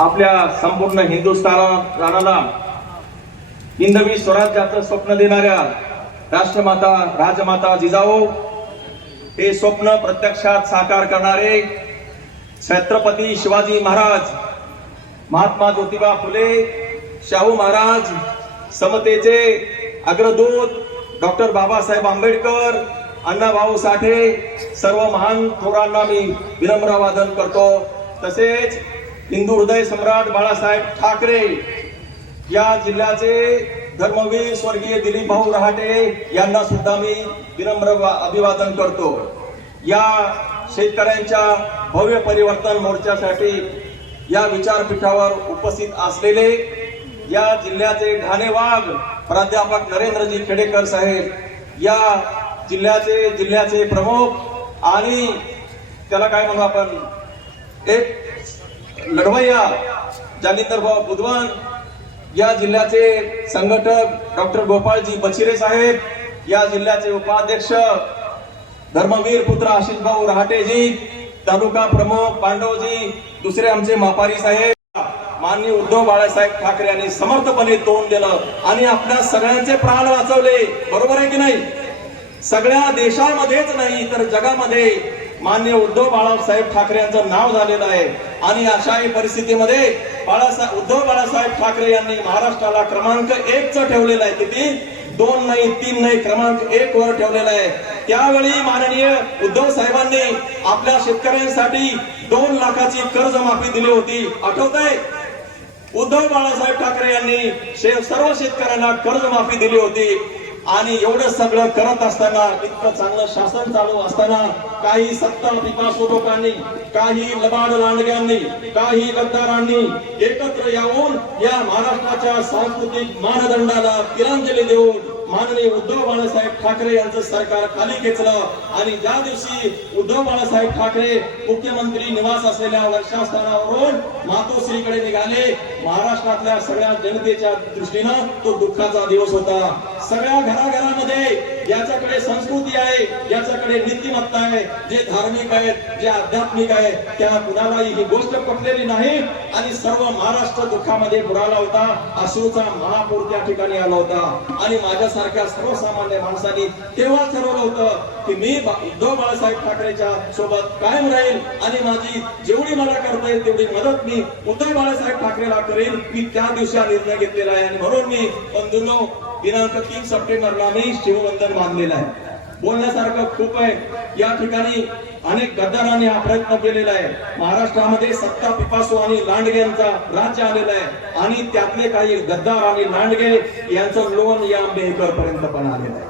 आपल्या संपूर्ण हिंदुस्थानाला हिंदवी स्वराज्याचं स्वप्न देणाऱ्या राष्ट्रमाता राजमाता जिजाऊ हे स्वप्न प्रत्यक्षात साकार करणारे छत्रपती शिवाजी महाराज, महात्मा ज्योतिबा फुले, शाहू महाराज, समतेचे अग्रदूत डॉक्टर बाबासाहेब आंबेडकर, अण्णाभाऊ साठे, सर्व महान थोरांना मी विनम्र करतो। तसेच हिंदू हृदय सम्राट बाळासाहेब ठाकरे या जिल्ह्याचे धर्मवीर स्वर्गीय दिलीप भाऊ रहाटे यांना सुद्धा मी विनम्र अभिवादन करतो। या शेतकऱ्यांच्या भव्य परिवर्तन मोर्चासाठी या विचारपीठावर उपस्थित असलेले या जिल्ह्याचे ढाणेवाग प्राध्यापक नरेंद्रजी खेडेकर साहेब, या जिल्ह्याचे प्रमुख आणि त्याला काय म्हणू आपण एक लढवय्या जालिंदर भाऊ बुधवान, या जिल्ह्याचे संघटक डॉक्टर गोपाळजी बचिरे साहेब, या जिल्ह्याचे उपाध्यक्ष धर्मवीर पुत्र आशिष भाऊ रहाटेजी, तालुका प्रमुख पांडवजी, दुसरे आमचे मापारी साहेब, माननीय उद्धव बाळासाहेब ठाकरे यांनी समर्थपणे तोंड दिलं आणि आपल्या सगळ्यांचे प्राण वाचवले। बरोबर आहे की नाही? सगळ्या देशामध्येच नाही तर जगामध्ये माननीय उद्धव बाळासाहेब ठाकरे यांचं नाव झालेलं आहे आणि अशाही परिस्थितीमध्ये उद्धव बाळासाहेब ठाकरे यांनी महाराष्ट्राला क्रमांक 1 च ठेवलेला आहे। किती? 2 नाही 3 नाही, क्रमांक 1 वर ठेवलेला आहे। त्यावेळी माननीय उद्धव साहेबांनी आपल्या शेतकऱ्यांसाठी 2 लाखाची कर्जमाफी दिली होती, आठवतंय? उद्धव बाळासाहेब ठाकरे यांनी सर्व शेतकऱ्यांना कर्जमाफी दिली होती आणि एवढं सगळं करत असताना, इतकं चांगलं शासन चालू असताना काही सत्ता पिपासू लोकांनी, काही लबाड लांडग्यांनी, काही गद्दारांनी एकत्र येऊन या महाराष्ट्राच्या सांस्कृतिक मानदंडाला तिरंजली देऊन माननीय उद्धव बाळासाहेब ठाकरे यांचं सरकार खाली खेचलं आणि ज्या दिवशी उद्धव बाळासाहेब ठाकरे मुख्यमंत्री निवास असलेल्या वर्षास्थानावरून मातोश्रीकडे निघाले, महाराष्ट्रातल्या सगळ्या जनतेच्या दृष्टीनं तो दुःखाचा दिवस होता। सगळ्या घराघरामध्ये याच्याकडे संस्कृती आहे, याच्याकडे नीतिमत्ता आहे, जे धार्मिक आहेत, जे आध्यात्मिक आहे, त्या कुणालाही ही गोष्ट पटलेली नाही आणि सर्व महाराष्ट्र दुःखामध्ये बुडाला होता। अश्रूचा महापूर त्या ठिकाणी आला होता आणि माझ्यासारख्या सर्वसामान्य माणसांनी तेव्हा ठरवलं होतं की मी उद्धव बाळासाहेब ठाकरेच्या सोबत कायम राहील आणि माझी जेवढी मला करता येईल तेवढी मदत मी उद्धव बाळासाहेब ठाकरेला करेल। मी त्या दिवशी निर्णय घेतलेला आहे आणि म्हणून मी बंधूंनो दिनांक 3 सप्टेंबरला मी शिवबंधन बांधलेलं आहे। बोलण्यासारखं खूप आहे। या ठिकाणी अनेक गद्दारांनी हा प्रयत्न केलेला आहे। महाराष्ट्रामध्ये सत्ता पिपासू आणि लांडग्यांचा राज्य आलेला आहे आणि त्यातले काही गद्दार आणि लांडगे यांचं लोन या मेहकर पर्यंत पण आलेलं आहे।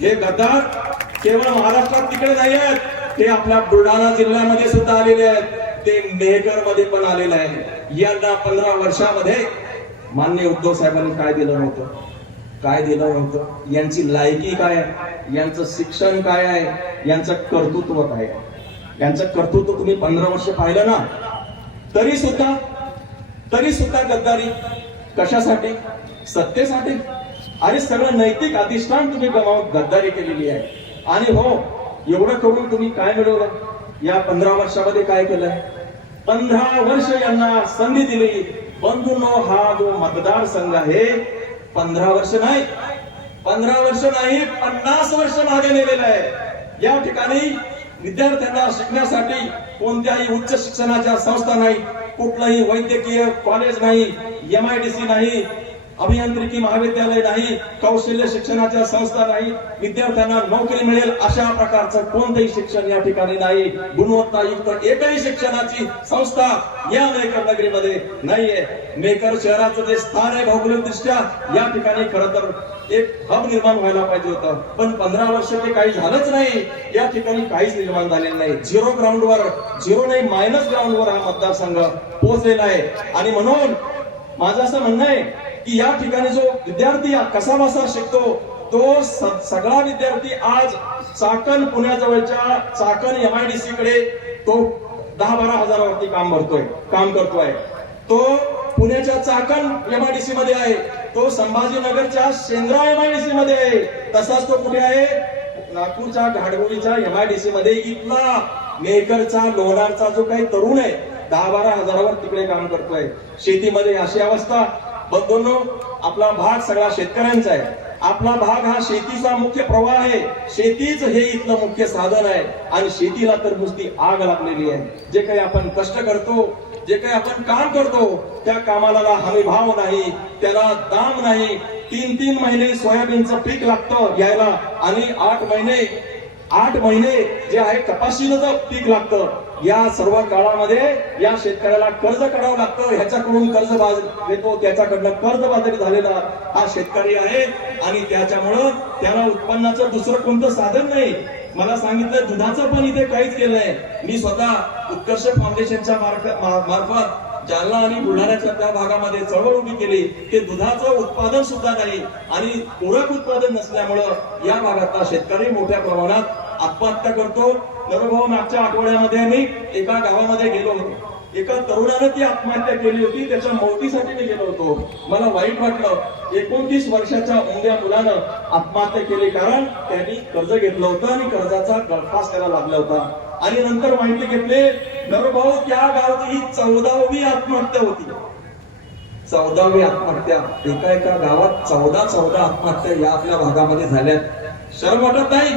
हे गद्दार केवळ महाराष्ट्रात तिकडे नाही आहेत, ते आपल्या बुलढाणा जिल्ह्यामध्ये सुद्धा आलेले आहेत, ते मेहकर मध्ये पण आलेले आहे। यांना 15 वर्षामध्ये माननीय उद्धव साहेबांनी काय दिलं नव्हतं, काय दिलं नव्हतं, यांची लायकी काय आहे, यांचं शिक्षण काय आहे, यांचं कर्तृत्व काय आहे, यांचं कर्तृत्व तुम्ही 15 वर्ष पाहिलं ना, तरी सुद्धा गद्दारी कशासाठी? सत्तेसाठी। आणि सगळं नैतिक अधिष्ठान तुम्ही गमावून गद्दारी केलेली आहे। आणि हो, एवढं करून तुम्ही काय मिळवलं? या 15 वर्षामध्ये काय केलंय? 15 वर्ष यांना संधी दिली। बंधूंनो, हा जो मतदारसंघ आहे 15 वर्ष नाही, 50 वर्ष मागे नेलेला आहे। या ठिकाणी विद्यार्थ्यांना शिकण्यासाठी कोणत्याही उच्च शिक्षणाच्या संस्था नाही, कुठलंही वैद्यकीय कॉलेज नाही, MIDC नाही, अभियांत्रिकी महाविद्यालय नाही, कौशल्य शिक्षणाच्या संस्था नाही, विद्यार्थ्यांना नोकरी मिळेल अशा प्रकारचं कोणतेही शिक्षण या ठिकाणी नाही, गुणवत्तायुक्त एकही शिक्षणाची संस्था या मेहकर नगरीमध्ये नाहीये। मेहकर शहराचं जे स्थान आहे भौगोलिक दृष्ट्या, या ठिकाणी खरं तर एक हब निर्माण व्हायला पाहिजे होतं, पण 15 वर्ष ते काही झालंच नाही। या ठिकाणी काहीच निर्माण झालेलं नाही। झिरो ग्राउंडवर, झिरो नाही मायनस ग्राउंडवर हा मतदारसंघ पोहोचलेला आहे। आणि म्हणून माझं असं म्हणणं आहे की या ठिकाणी जो विद्यार्थी कसा बसा शिकतो, तो सगळा विद्यार्थी आज चाकण, पुण्याजवळच्या चाकण MIDC कडे तो 10-12 हजारावरती काम करतोय। तो पुण्याच्या चाकण MIDC मध्ये आहे, तो संभाजीनगरच्या शेंद्रा MIDC मध्ये आहे, तसाच तो कुठे आहे? नागपूरच्या घाटगोळीच्या MIDC मध्ये। इथला मेहकरचा लोणारचा जो काही तरुण आहे 10-12 हजारावर तिकडे काम करतोय. शेतीमध्ये अशी अवस्था. बंधूंनो, आपला भाग सगळा शेतकऱ्यांचा आहे. आपला भाग हा शेतीचा मुख्य प्रवाह आहे. शेतीच हे इथलं मुख्य साधन आहे आणि शेतीला तर नुसती आग लागलेली आहे. जे काही आपण कष्ट करतो, जे काही आपण काम करतो, त्या कामाला हमी भाव नाही, त्याला दाम नाही. 3-3 महिने सोयाबीनचं पीक लागतं यायला आणि 8 महिने जे आहे कपाशीचं पीक लागतं. या सर्व काळामध्ये या शेतकऱ्याला कर्ज काढावं लागतं. ह्याच्याकडून कर्ज घेतो, त्याच्याकडनं कर्जबाजारी झालेला हा शेतकरी आहे आणि त्याच्यामुळं त्याला उत्पन्नाचं दुसरं कोणतं साधन नाही. मला सांगितलं दुधाचं पण इथे काहीच केलं नाही. मी स्वतः उत्कर्ष फाउंडेशनच्या मार्फत जालना आणि बुलढाण्याच्या त्या भागामध्ये चळवळ उभी केली. ते दुधाचं उत्पादन सुद्धा नाही आणि पूरक उत्पादन नसल्यामुळं या भागातला शेतकरी मोठ्या प्रमाणात आत्महत्या करतो. नरभाऊ, मागच्या आठवड्यामध्ये मी एका गावामध्ये गेलो होतो. एका तरुणाने ती आत्महत्या केली होती. त्याच्या मौतीसाठी मी गेलो होतो. मला वाईट वाटलं. 29 वर्षाच्या उमद्या मुलानं आत्महत्या केली कारण त्यांनी कर्ज घेतलं होतं आणि कर्जाचा गळफास त्याला लागला होता. आणि नंतर माहिती घेतली, नरभाऊ त्या गावची ही 14वी आत्महत्या होती. 14वी आत्महत्या. एका गावात 14 आत्महत्या या आपल्या भागामध्ये झाल्यात. शरम वाटत नाही?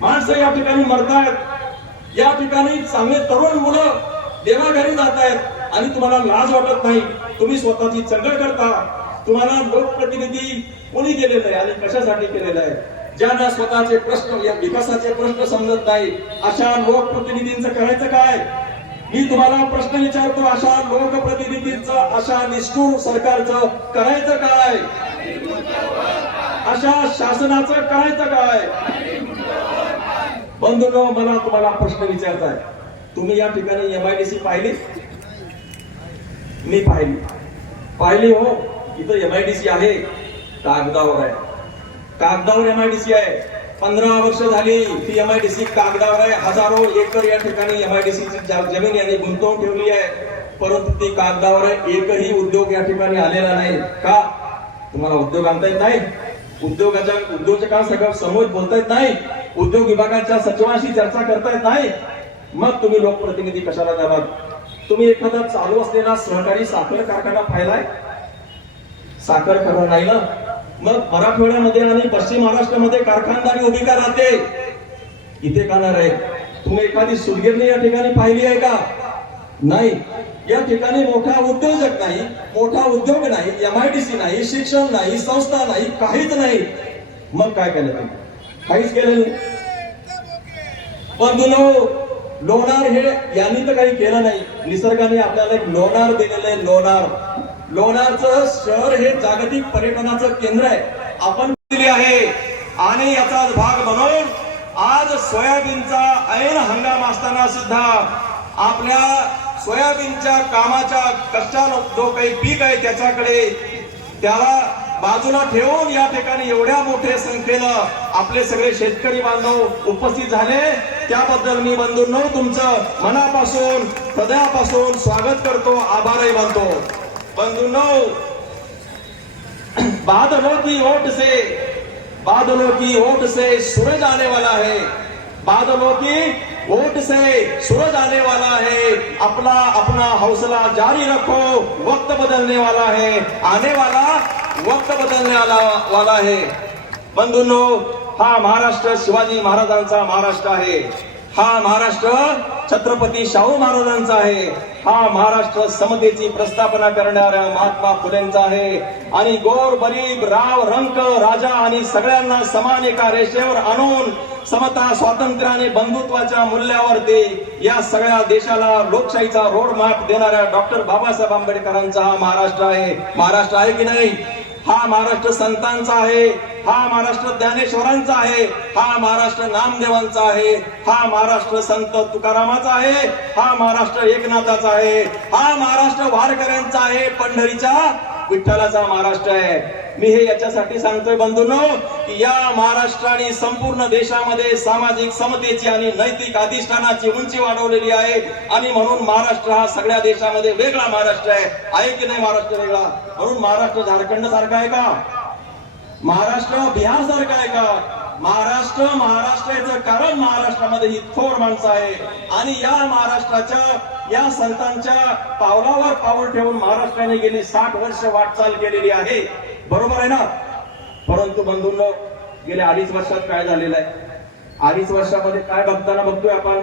माणसं या ठिकाणी मरतायत. या ठिकाणी चांगले तरुण मुलं देवाघरी जात आहेत आणि तुम्हाला लाज वाटत नाही. तुम्ही स्वतःची चंगळ करता. तुम्हाला लोकप्रतिनिधी कोणी केलेलं आहे आणि कशासाठी केलेलं आहे? ज्यांना स्वतःचे प्रश्न, या विकासाचे प्रश्न समजत नाही, अशा लोकप्रतिनिधींचं करायचं काय? मी तुम्हाला प्रश्न विचारतो, अशा लोकप्रतिनिधींचं, अशा निष्ठुर सरकारचं करायचं काय? अशा शासनाचं करायचं काय? बंधूंनो, मला तुम्हाला प्रश्न विचारता आहे. तुम्ही या ठिकाणी MIDC पाहिली? मी पाहिली हो. इथं MIDC आहे, कागदावर आहे. कागदावर MIDC आहे. 15 वर्ष झाली ती MIDC कागदावर आहे. हजारो एकर या ठिकाणी MIDC ची जमीन यांनी गुंतवून ठेवली आहे, परंतु ती कागदावर आहे. एकही उद्योग या ठिकाणी आलेला नाही. का? तुम्हाला उद्योग आणता येत नाही? उद्योजकांसह समोर बोलता येत नाही? उद्योग विभागाच्या सचिवांशी चर्चा करता येत नाही? मग तुम्ही लोकप्रतिनिधी कशाला द्याल? तुम्ही एखादा चालू असलेला सहकारी साखर कारखाना पाहिलाय? साखर कारखाना नाही ना. मग मराठवाड्यामध्ये आणि पश्चिम महाराष्ट्रामध्ये कारखानदारी उभी का राहते? इथे का नाही? तुम्ही एखादी सुतगिरणी या ठिकाणी पाहिली आहे का? नाही. या ठिकाणी मोठा उद्योजक नाही, मोठा उद्योग नाही, MIDC नाही, शिक्षण नाही, संस्था नाही, काहीच नाही. मग काय केलं तुम्ही? काहीच केलं नाही. बंधूंनो, लोणार हे यांनी तर काही केलं नाही. निसर्गाने आपल्याला एक लोणार दिलेलं आहे. लोणारचं शहर हे जागतिक पर्यटनाचं केंद्र आहे. आपण दिली आहे आणि याचाच भाग म्हणून आज सोयाबीनचा ऐन हंगाम असताना सुद्धा आपल्या सोयाबीनच्या कामाच्या कष्टानं जो काही पीक आहे त्याला बाजूला ठेवून या ठिकाणी एवढ्या मोठ्या संख्येनं आपले सगळे शेतकरी बांधव उपस्थित झाले. त्याबद्दल मी बंधूंनो तुमचं मनापासून, हृदयापासून स्वागत करतो, आभारही मानतो. बंधुओं, बादलों की ओट से सूरज आने वाला है. बादलों की ओट से सूरज आने वाला है. अपना हौसला जारी रखो. वक्त बदलने वाला है. आने वाला वक्त बदलने वाला है. बंधुनो, हा महाराष्ट्र शिवाजी महाराजांचा महाराष्ट्र आहे. हा महाराष्ट्र छत्रपती शाहू महाराजांचा आहे. हा महाराष्ट्र समतेची प्रस्थापना करणाऱ्या महात्मा फुलेंचा आहे. आणि गोर गरीब, राव रंक, राजा आणि सगळ्यांना समान एका रेषेवर आणून समता, स्वातंत्र्य आणि बंधुत्वाच्या मूल्यावरती या सगळ्या देशाला लोकशाहीचा रोड मॅप देणाऱ्या डॉक्टर बाबासाहेब आंबेडकरांचा हा महाराष्ट्र आहे. महाराष्ट्र आहे की नाही? हा महाराष्ट्र संतांचा आहे. हा महाराष्ट्र ज्ञानेश्वरांचा आहे. हा महाराष्ट्र नामदेवांचा आहे. हा महाराष्ट्र संत तुकारामाचा आहे. हा महाराष्ट्र एकनाथाचा आहे. हा महाराष्ट्र वारकऱ्यांचा आहे. पंढरीच्या विठ्ठलाचा महाराष्ट्र आहे. मी हे याच्यासाठी सांगतोय बंधूंनो की या महाराष्ट्राने संपूर्ण देशामध्ये सामाजिक समतेची आणि नैतिक अधिष्ठानाची उंची वाढवलेली आहे. आणि म्हणून महाराष्ट्र हा सगळ्या देशामध्ये वेगळा महाराष्ट्र आहे की नाही? महाराष्ट्र वेगळा. म्हणून महाराष्ट्र झारखंड सारखा आहे का? महाराष्ट्र बिहार सारखा आहे का? महाराष्ट्राचं कारण महाराष्ट्रामध्ये ही थोर माणसं आहे आणि या महाराष्ट्राच्या या संतांच्या पावलावर पाऊल ठेवून महाराष्ट्राने गेली 60 वर्ष वाटचाल केलेली आहे. बरोबर आहे ना? परंतु बंधूंनो, गेल्या 2.5 वर्षात काय झालेलं आहे? 2.5 वर्षामध्ये काय बघताना बघतोय आपण?